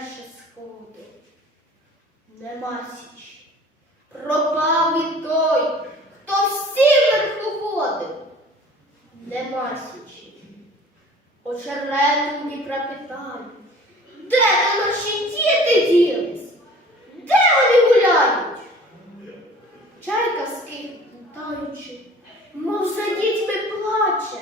летить, як сходи. Нема січі. Пропав і той, хто всі верховодив. Нема січі. Очерету Дніпра питаю. Де то наші діти ділись? Де вони гуляють? Чайка летаючи, мов за дітьми плаче.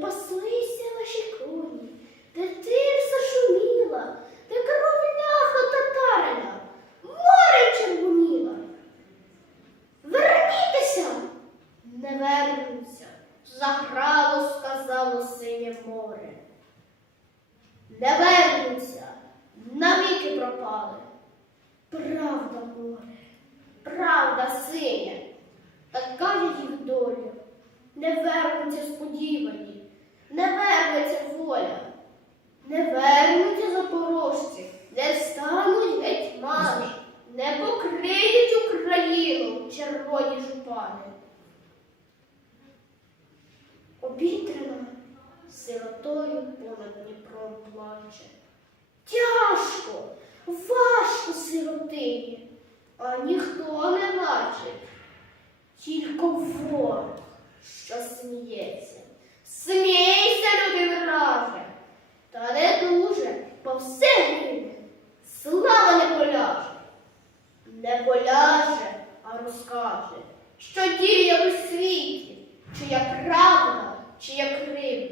Паслися ваші коні, де тирса шуміла, де кровляха татарина, море червоніла. Вернітеся, не вернуться, заграло, сказало синє море. Не вернуться, навіки пропали. Правда, море, правда, синя, така їх доля. Не вернуться сподівані, не вернеться воля, не вернуться запорожці, не стануть гетьмани, не покриють Україну червоні жупани. Обітрена сиротою понад Дніпром плаче. Тяжко, важко сиротині, а ніхто не бачить. Тільки ворог, що сміється. Смійся, що діє у світі, чи я правда, чи я кривда.